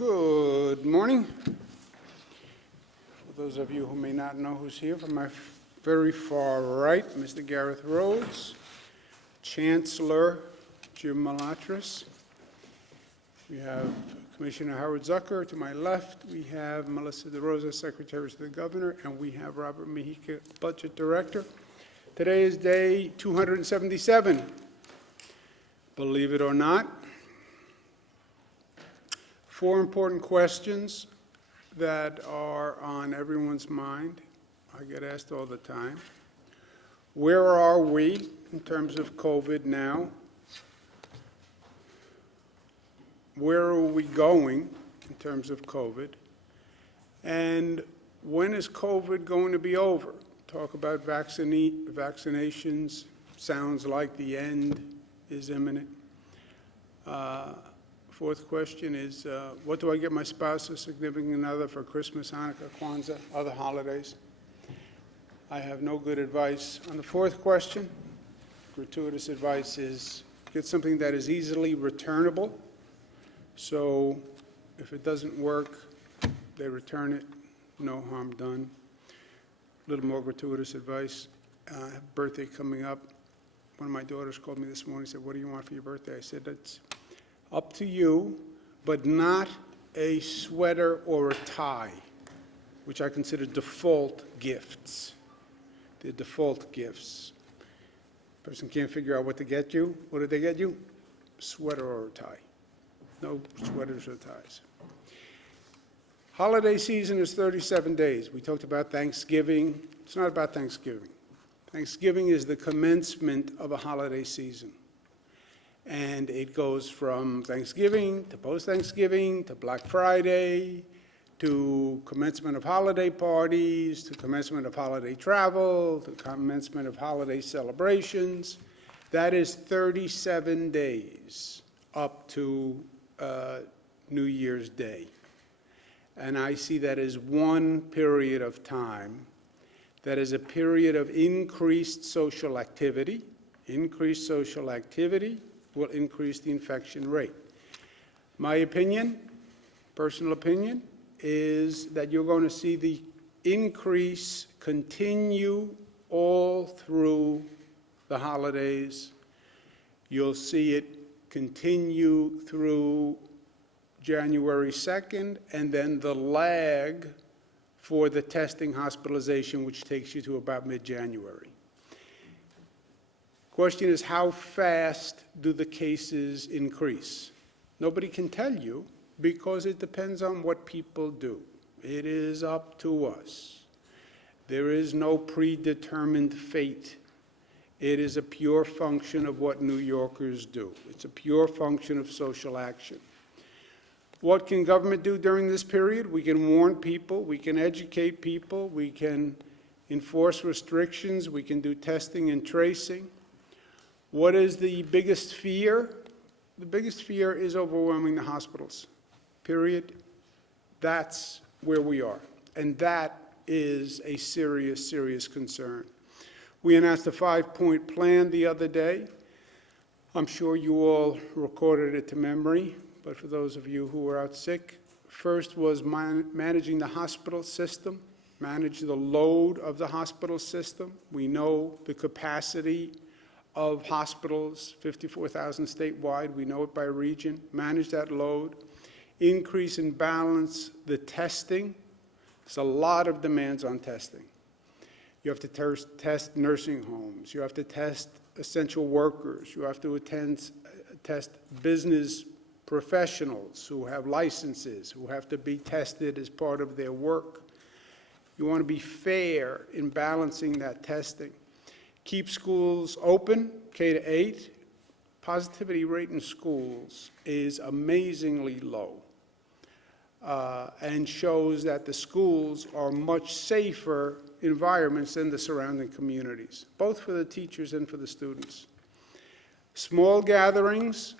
Good morning. For those of you who may not know who's here, from my very far right, Mr. Gareth Rhodes, Chancellor Jim Malatras. We have Commissioner Howard Zucker to my left. We have Melissa DeRosa, Secretary to the Governor, and we have Robert Mejica, Budget Director. Today is day 277. Believe it or not, 4 important questions that are on everyone's mind. I get asked all the time. Where are we in terms of COVID now? Where are we going in terms of COVID? And when is COVID going to be over? Talk about vaccinations. Sounds like the end is imminent. Fourth question is, what do I get my spouse or significant other for Christmas, Hanukkah, Kwanzaa, other holidays? I have no good advice. On the fourth question, gratuitous advice is get something that is easily returnable. So if it doesn't work, they return it, no harm done. A little more gratuitous advice. I have a birthday coming up. One of my daughters called me this morning and said, what do you want for your birthday? I said, it's up to you, but not a sweater or a tie, which I consider default gifts. They're default gifts. Person can't figure out what to get you. What did they get you? A sweater or a tie. No sweaters or ties. Holiday season is 37 days. We talked about Thanksgiving. It's not about Thanksgiving. Thanksgiving is the commencement of a holiday season. And it goes from Thanksgiving to post-Thanksgiving to Black Friday to commencement of holiday parties to commencement of holiday travel to commencement of holiday celebrations. That is 37 days up to New Year's Day. And I see that as one period of time that is a period of increased social activity. Increased social activity will increase the infection rate. My opinion, personal opinion, is that you're going to see the increase continue all through the holidays. You'll see it continue through January 2nd, and then the lag for the testing hospitalization, which takes you to about mid-January. Question is, how fast do the cases increase? Nobody can tell you because it depends on what people do. It is up to us. There is no predetermined fate. It is a pure function of what New Yorkers do. It's a pure function of social action. What can government do during this period? We can warn people, we can educate people, we can enforce restrictions, we can do testing and tracing. What is the biggest fear? The biggest fear is overwhelming the hospitals, period. That's where we are, and that is a serious, serious concern. We announced a 5-point plan the other day. I'm sure you all recorded it to memory, but for those of you who were out sick, first was managing the hospital system, manage the load of the hospital system. We know the capacity of hospitals, 54,000 statewide, we know it by region, manage that load, increase and balance the testing. There's a lot of demands on testing. You have to test nursing homes, you have to test essential workers, you have to test business professionals who have licenses, who have to be tested as part of their work. You want to be fair in balancing that testing. Keep schools open, K-8. Positivity rate in schools is amazingly low and shows that the schools are much safer environments than the surrounding communities, both for the teachers and for the students. Small gatherings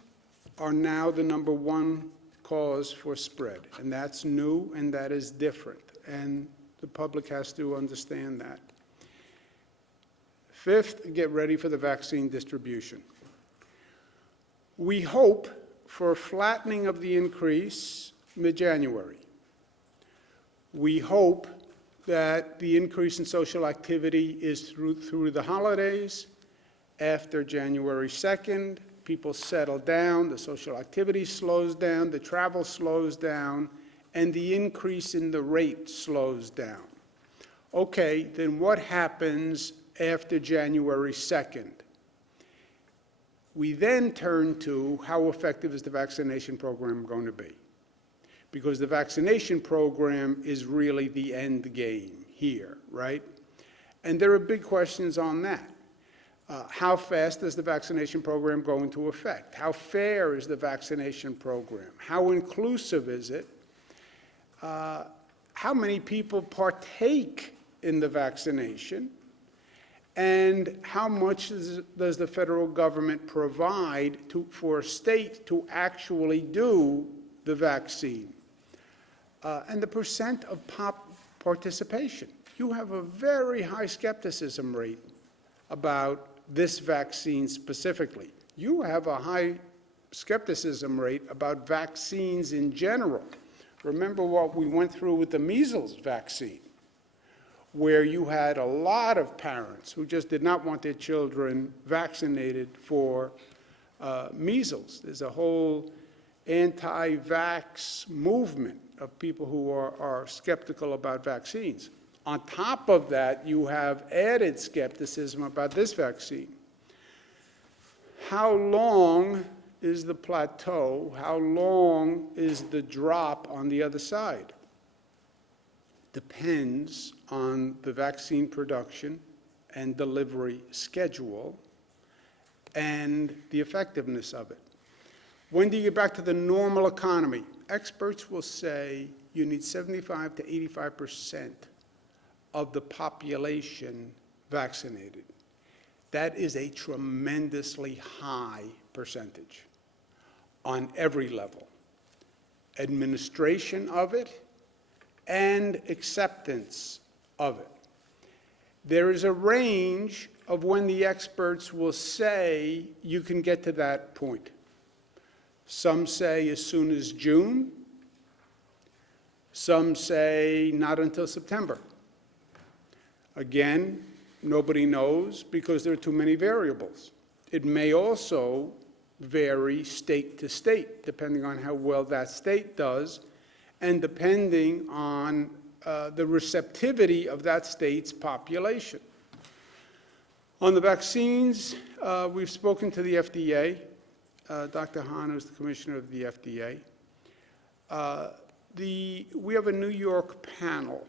are now the #1 cause for spread, and that's new and that is different, and the public has to understand that. Fifth, get ready for the vaccine distribution. We hope for a flattening of the increase mid-January. We hope that the increase in social activity is through the holidays. After January 2nd, people settle down, the social activity slows down, the travel slows down, and the increase in the rate slows down. Okay, then what happens after January 2nd? We then turn to how effective is the vaccination program going to be? Because the vaccination program is really the end game here, right? And there are big questions on that. How fast is the vaccination program going to affect? How fair is the vaccination program? How inclusive is it? How many people partake in the vaccination? And how much does the federal government provide for a state to actually do the vaccine? And the percent of participation. You have a very high skepticism rate about this vaccine specifically. You have a high skepticism rate about vaccines in general. Remember what we went through with the measles vaccine, where you had a lot of parents who just did not want their children vaccinated for measles. There's a whole anti-vax movement of people who are skeptical about vaccines. On top of that, you have added skepticism about this vaccine. How long is the plateau? How long is the drop on the other side? Depends on the vaccine production and delivery schedule and the effectiveness of it. When do you get back to the normal economy? Experts will say you need 75 to 85% of the population vaccinated. That is a tremendously high percentage on every level. Administration of it and acceptance of it. There is a range of when the experts will say you can get to that point. Some say as soon as June. Some say not until September. Again, nobody knows because there are too many variables. It may also vary state to state, depending on how well that state does, and depending on the receptivity of that state's population. On the vaccines, we've spoken to the FDA. Dr. Hahn is the commissioner of the FDA. We have a New York panel.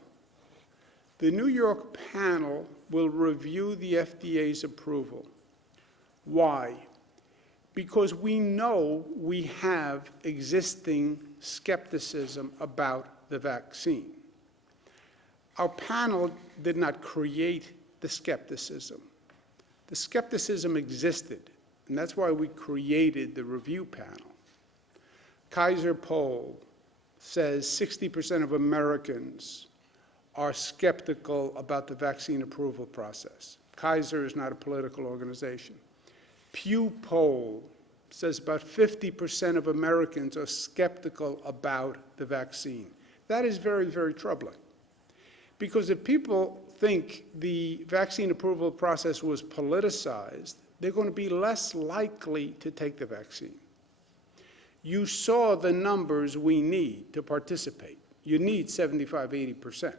The New York panel will review the FDA's approval. Why? Because we know we have existing skepticism about the vaccine. Our panel did not create the skepticism. The skepticism existed, and that's why we created the review panel. Kaiser poll says 60% of Americans are skeptical about the vaccine approval process. Kaiser is not a political organization. Pew poll says about 50% of Americans are skeptical about the vaccine. That is very, very troubling. Because if people think the vaccine approval process was politicized, they're going to be less likely to take the vaccine. You saw the numbers we need to participate. You need 75, 80%.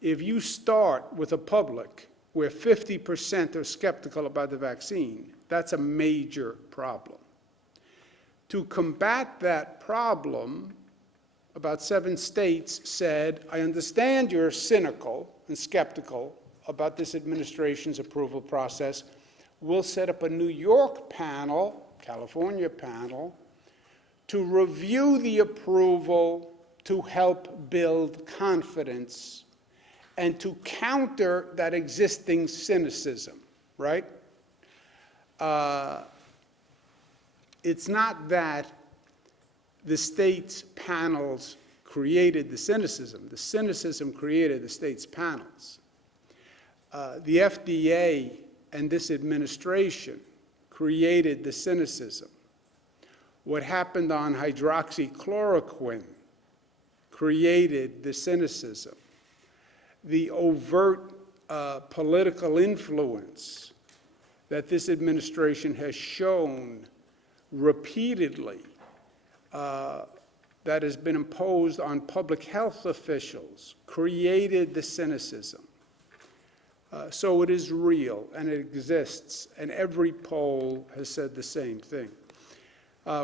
If you start with a public where 50% are skeptical about the vaccine, that's a major problem. To combat that problem, about 7 states said, I understand you're cynical and skeptical about this administration's approval process. We'll set up a New York panel, California panel, to review the approval to help build confidence and to counter that existing cynicism, right? It's not that the states' panels created the cynicism created the states' panels. The FDA and this administration created the cynicism. What happened on hydroxychloroquine created the cynicism. The overt political influence that this administration has shown repeatedly that has been imposed on public health officials created the cynicism. So it is real, and it exists, and every poll has said the same thing.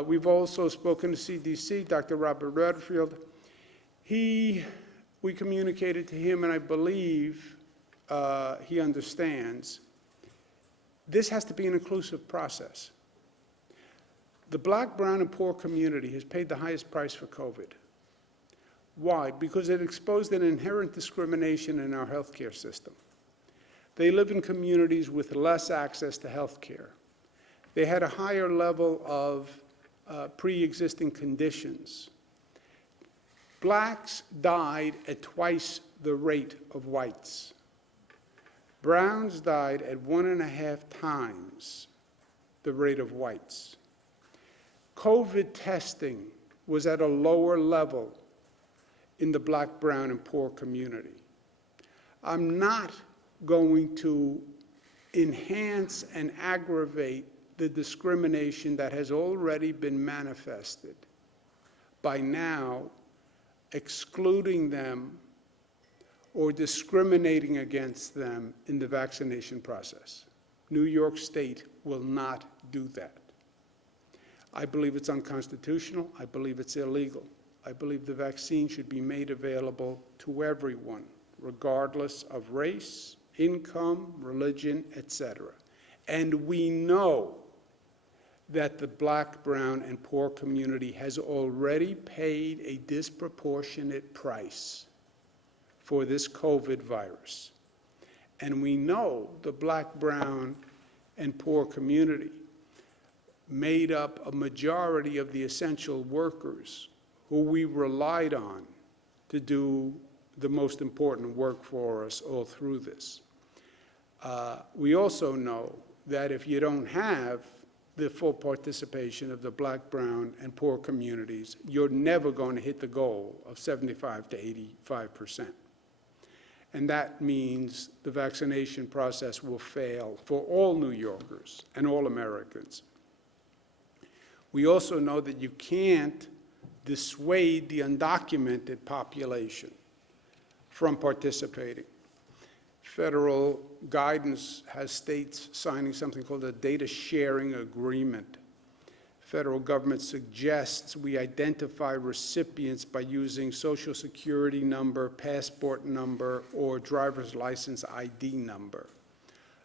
We've also spoken to CDC, Dr. Robert Redfield. We communicated to him, and I believe he understands, this has to be an inclusive process. The Black, brown, and poor community has paid the highest price for COVID. Why? Because it exposed an inherent discrimination in our healthcare system. They live in communities with less access to health care. They had a higher level of pre-existing conditions. Blacks died at twice the rate of whites. Browns died at 1.5 times the rate of whites. COVID testing was at a lower level in the Black, brown, and poor community. I'm not going to enhance and aggravate the discrimination that has already been manifested by now excluding them or discriminating against them in the vaccination process. New York State will not do that. I believe it's unconstitutional. I believe it's illegal. I believe the vaccine should be made available to everyone, regardless of race, income, religion, etc. And we know that the Black, brown, and poor community has already paid a disproportionate price for this COVID virus. And we know the Black, brown, and poor community made up a majority of the essential workers who we relied on to do the most important work for us all through this. We also know that if you don't have the full participation of the Black, brown, and poor communities, you're never going to hit the goal of 75 to 85%. And that means the vaccination process will fail for all New Yorkers and all Americans. We also know that you can't dissuade the undocumented population from participating. Federal guidance has states signing something called a data sharing agreement. Federal government suggests we identify recipients by using Social Security number, passport number, or driver's license ID number.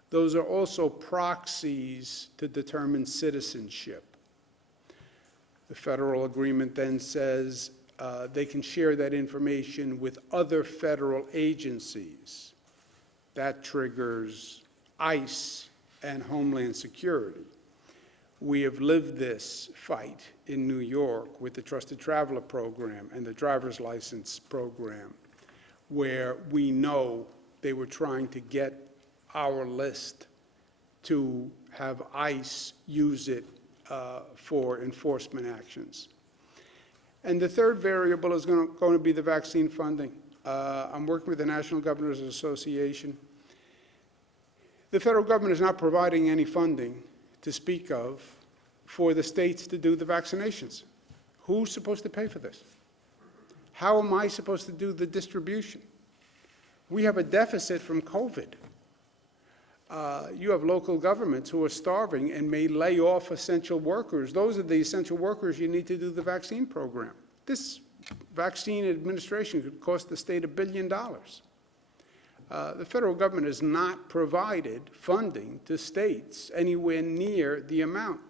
Those are also proxies to determine citizenship. The federal agreement then says they can share that information with other federal agencies. That triggers ICE and Homeland Security. We have lived this fight in New York with the Trusted Traveler Program and the driver's license program, where we know they were trying to get our list to have ICE use it for enforcement actions. And the third variable is going to be the vaccine funding. I'm working with the National Governors Association. The federal government is not providing any funding to speak of for the states to do the vaccinations. Who's supposed to pay for this? How am I supposed to do the distribution? We have a deficit from COVID. You have local governments who are starving and may lay off essential workers. Those are the essential workers you need to do the vaccine program. This vaccine administration could cost the state $1 billion. The federal government has not provided funding to states anywhere near the amount.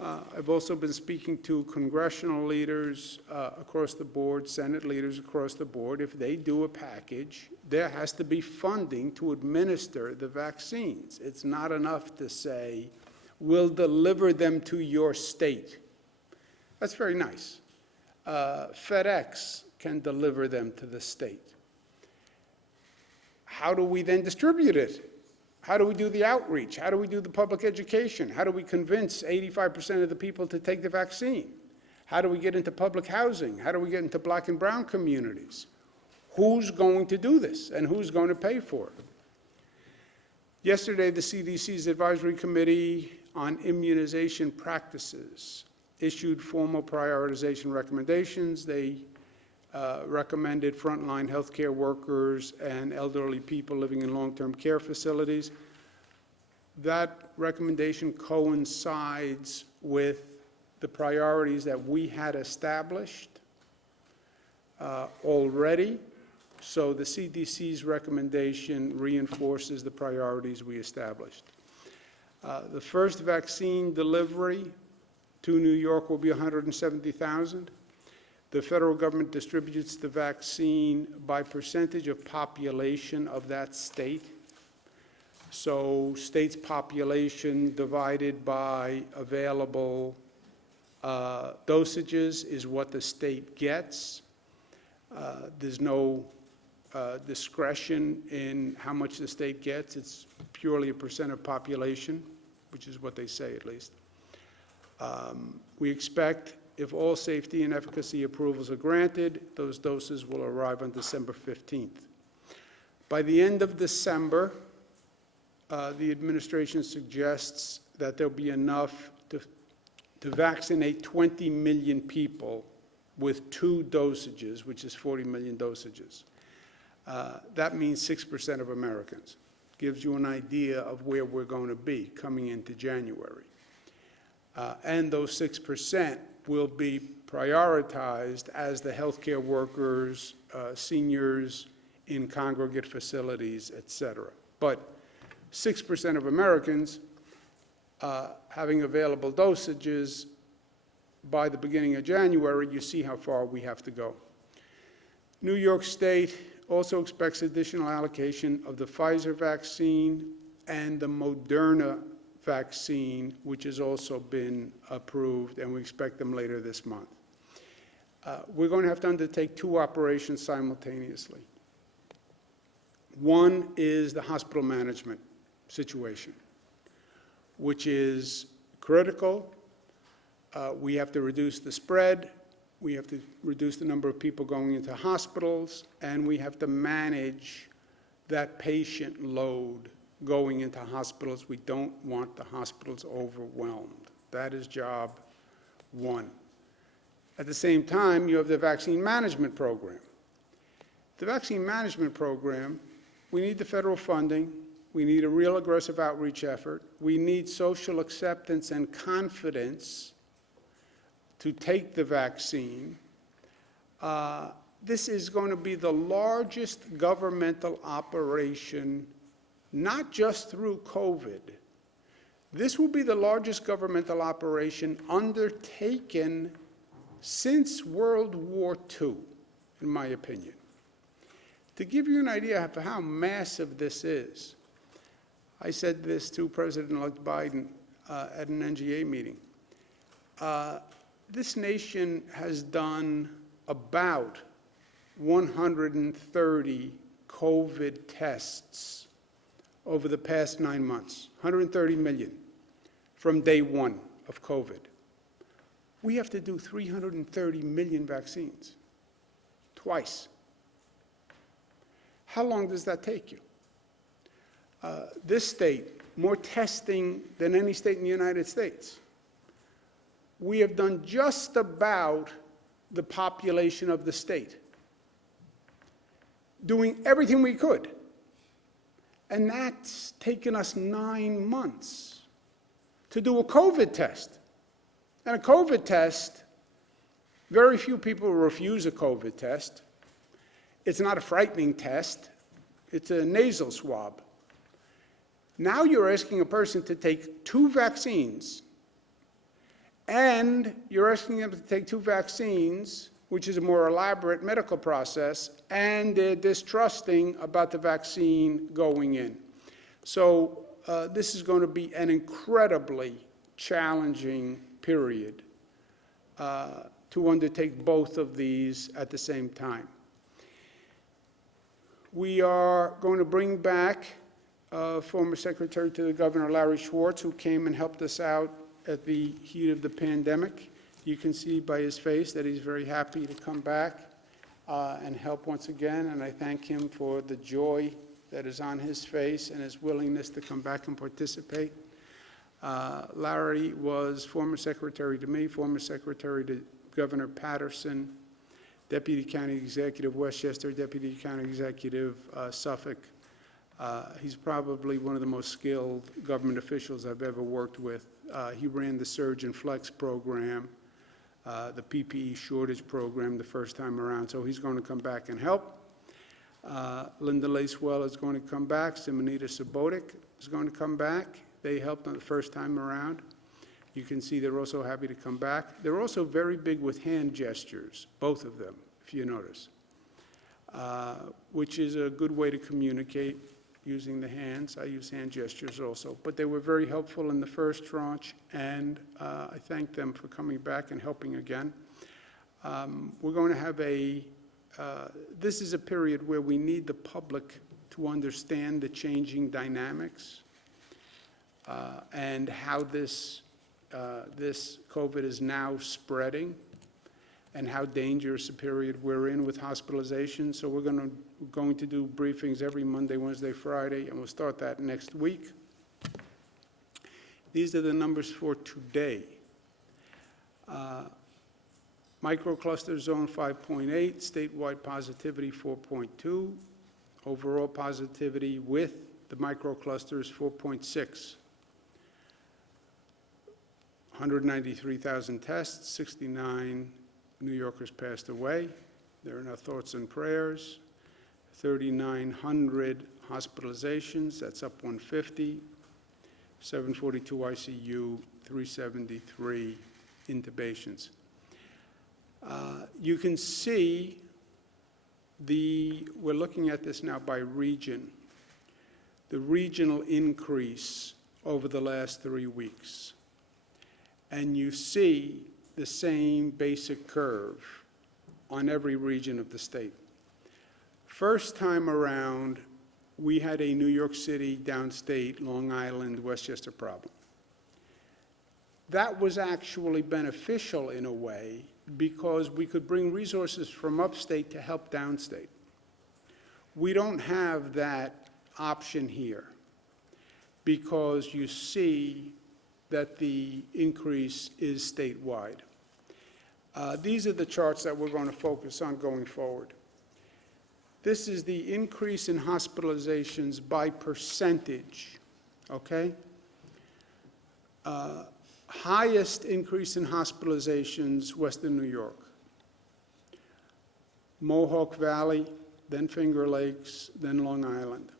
I've also been speaking to congressional leaders across the board, Senate leaders across the board. If they do a package, there has to be funding to administer the vaccines. It's not enough to say, we'll deliver them to your state. That's very nice. FedEx can deliver them to the state. How do we then distribute it? How do we do the outreach? How do we do the public education? How do we convince 85% of the people to take the vaccine? How do we get into public housing? How do we get into black and brown communities? Who's going to do this, and who's going to pay for it? Yesterday, the CDC's Advisory Committee on Immunization Practices issued formal prioritization recommendations. They recommended frontline healthcare workers and elderly people living in long-term care facilities. That recommendation coincides with the priorities that we had established already. So the CDC's recommendation reinforces the priorities we established. The first vaccine delivery to New York will be 170,000. The federal government distributes the vaccine by percentage of population of that state. So state's population divided by available dosages is what the state gets. There's no discretion in how much the state gets. It's purely a percent of population, which is what they say at least. We expect, if all safety and efficacy approvals are granted, those doses will arrive on December 15th. By the end of December, the administration suggests that there'll be enough to vaccinate 20 million people with 2 dosages, which is 40 million dosages. That means 6% of Americans. Gives you an idea of where we're going to be coming into January. And those 6% will be prioritized as the healthcare workers, seniors in congregate facilities, et cetera. But 6% of Americans having available dosages by the beginning of January, you see how far we have to go. New York State also expects additional allocation of the Pfizer vaccine and the Moderna vaccine, which has also been approved, and we expect them later this month. We're going to have to undertake 2 operations simultaneously. One is the hospital management situation, which is critical. We have to reduce the spread, we have to reduce the number of people going into hospitals, and we have to manage that patient load going into hospitals. We don't want the hospitals overwhelmed. That is job 1. At the same time, you have the vaccine management program. The vaccine management program, we need the federal funding. We need a real aggressive outreach effort. We need social acceptance and confidence to take the vaccine. This is going to be the largest governmental operation, not just through COVID. This will be the largest governmental operation undertaken since World War II, in my opinion. To give you an idea of how massive this is, I said this to President-elect Biden at an NGA meeting. This nation has done about 130 COVID tests over the past 9 months, 130 million from day 1 of COVID. We have to do 330 million vaccines, twice. How long does that take you? This state, more testing than any state in the United States. We have done just about the population of the state, doing everything we could. And that's taken us 9 months to do a COVID test. And a COVID test, very few people refuse a COVID test. It's not a frightening test. It's a nasal swab. Now you're asking a person to take 2 vaccines, and you're asking them to take 2 vaccines, which is a more elaborate medical process, and they're distrusting about the vaccine going in. So this is going to be an incredibly challenging period to undertake both of these at the same time. We are going to bring back former Secretary to the Governor, Larry Schwartz, who came and helped us out at the heat of the pandemic. You can see by his face that he's very happy to come back and help once again, and I thank him for the joy that is on his face and his willingness to come back and participate. Larry was former secretary to me, former secretary to Governor Patterson, Deputy County Executive Westchester, Deputy County Executive Suffolk. He's probably one of the most skilled government officials I've ever worked with. He ran the Surge and Flex program, the PPE shortage program the first time around, so he's going to come back and help. Linda Lacewell is going to come back. Simonita Sabotic is going to come back. They helped on the first time around. You can see they're also happy to come back. They're also very big with hand gestures, both of them, if you notice, which is a good way to communicate using the hands. I use hand gestures also. But they were very helpful in the first tranche, and I thank them for coming back and helping again. We're going to have this is a period where we need the public to understand the changing dynamics and how this COVID is now spreading and how dangerous a period we're in with hospitalization. So we're going to do briefings every Monday, Wednesday, Friday, and we'll start that next week. These are the numbers for today. Microcluster zone 5.8, statewide positivity 4.2, overall positivity with the microclusters 4.6. 193,000 tests, 69 New Yorkers passed away. They're in our thoughts and prayers. 3,900 hospitalizations, that's up 150. 742 ICU, 373 intubations. You can see we're looking at this now by region, the regional increase over the last 3 weeks. And you see the same basic curve on every region of the state. First time around, we had a New York City, downstate, Long Island, Westchester problem. That was actually beneficial in a way because we could bring resources from upstate to help downstate. We don't have that option here because you see that the increase is statewide. These are the charts that we're going to focus on going forward. This is the increase in hospitalizations by percentage, okay? Highest increase in hospitalizations, Western New York. Mohawk Valley, then Finger Lakes, then Long Island.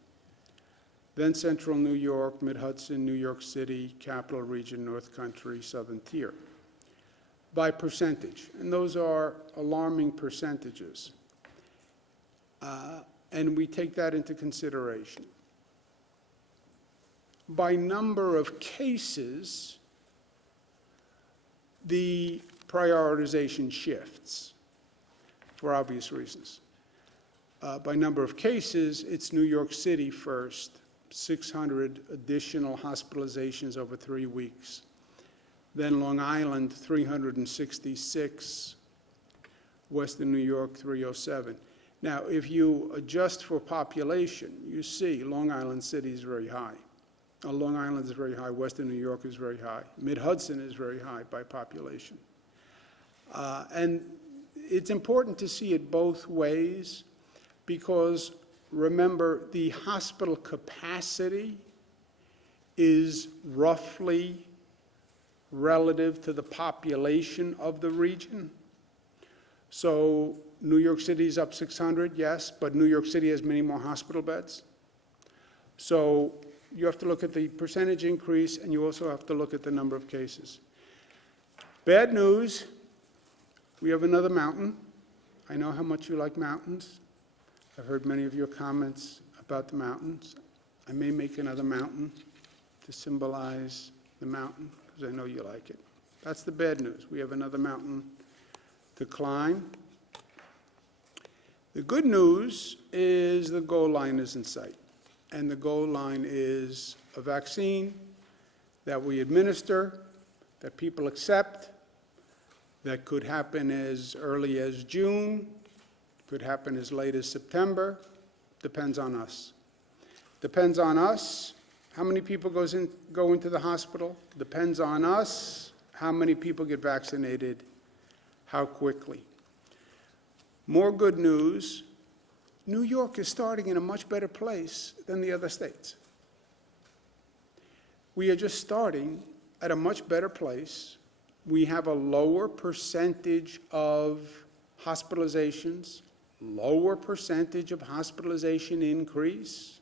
Then Central New York, Mid-Hudson, New York City, Capital Region, North Country, Southern Tier, by percentage. And those are alarming percentages. And we take that into consideration. By number of cases, the prioritization shifts for obvious reasons. By number of cases, it's New York City first, 600 additional hospitalizations over 3 weeks. Then Long Island, 366, Western New York, 307. Now, if you adjust for population, you see Long Island City is very high. Long Island is very high. Western New York is very high. Mid-Hudson is very high by population. And it's important to see it both ways because, remember, the hospital capacity is roughly relative to the population of the region. So New York City is up 600, yes, but New York City has many more hospital beds. So you have to look at the percentage increase, and you also have to look at the number of cases. Bad news, we have another mountain. I know how much you like mountains. I've heard many of your comments about the mountains. I may make another mountain to symbolize the mountain, because I know you like it. That's the bad news. We have another mountain to climb. The good news is the goal line is in sight. And the goal line is a vaccine that we administer, that people accept, that could happen as early as June, could happen as late as September, depends on us. Depends on us how many people go into the hospital, depends on us how many people get vaccinated, how quickly. More good news, New York is starting in a much better place than the other states. We are just starting at a much better place. We have a lower percentage of hospitalizations, lower percentage of hospitalization increase,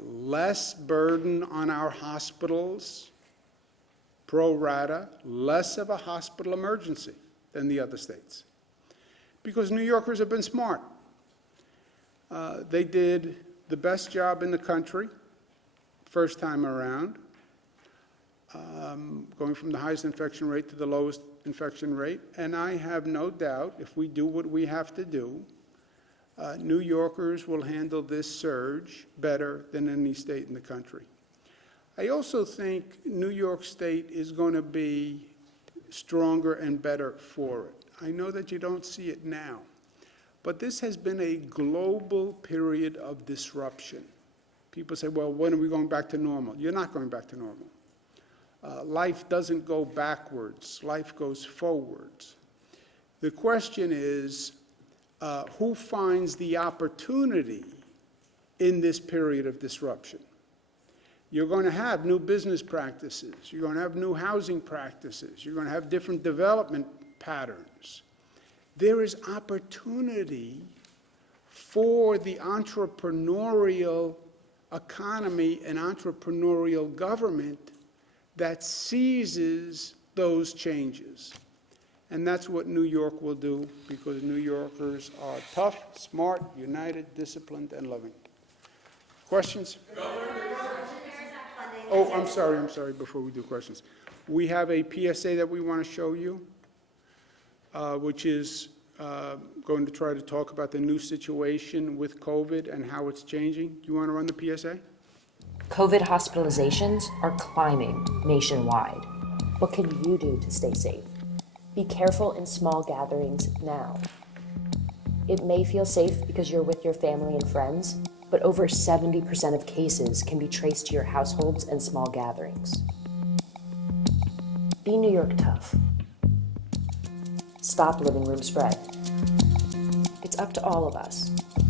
less burden on our hospitals, pro rata, less of a hospital emergency than the other states. Because New Yorkers have been smart. They did the best job in the country, first time around, going from the highest infection rate to the lowest infection rate. And I have no doubt, if we do what we have to do, New Yorkers will handle this surge better than any state in the country. I also think New York State is going to be stronger and better for it. I know that you don't see it now, but this has been a global period of disruption. People say, well, when are we going back to normal? You're not going back to normal. Life doesn't go backwards. Life goes forwards. The question is, who finds the opportunity in this period of disruption? You're going to have new business practices. You're going to have new housing practices. You're going to have different development patterns. There is opportunity for the entrepreneurial economy and entrepreneurial government that seizes those changes. And that's what New York will do, because New Yorkers are tough, smart, united, disciplined, and loving. Questions? Oh, I'm sorry, before we do questions. We have a PSA that we want to show you, which is going to try to talk about the new situation with COVID and how it's changing. Do you want to run the PSA? COVID hospitalizations are climbing nationwide. What can you do to stay safe? Be careful in small gatherings now. It may feel safe because you're with your family and friends, but over 70% of cases can be traced to your households and small gatherings. Be New York tough. Stop living room spread. It's up to all of us.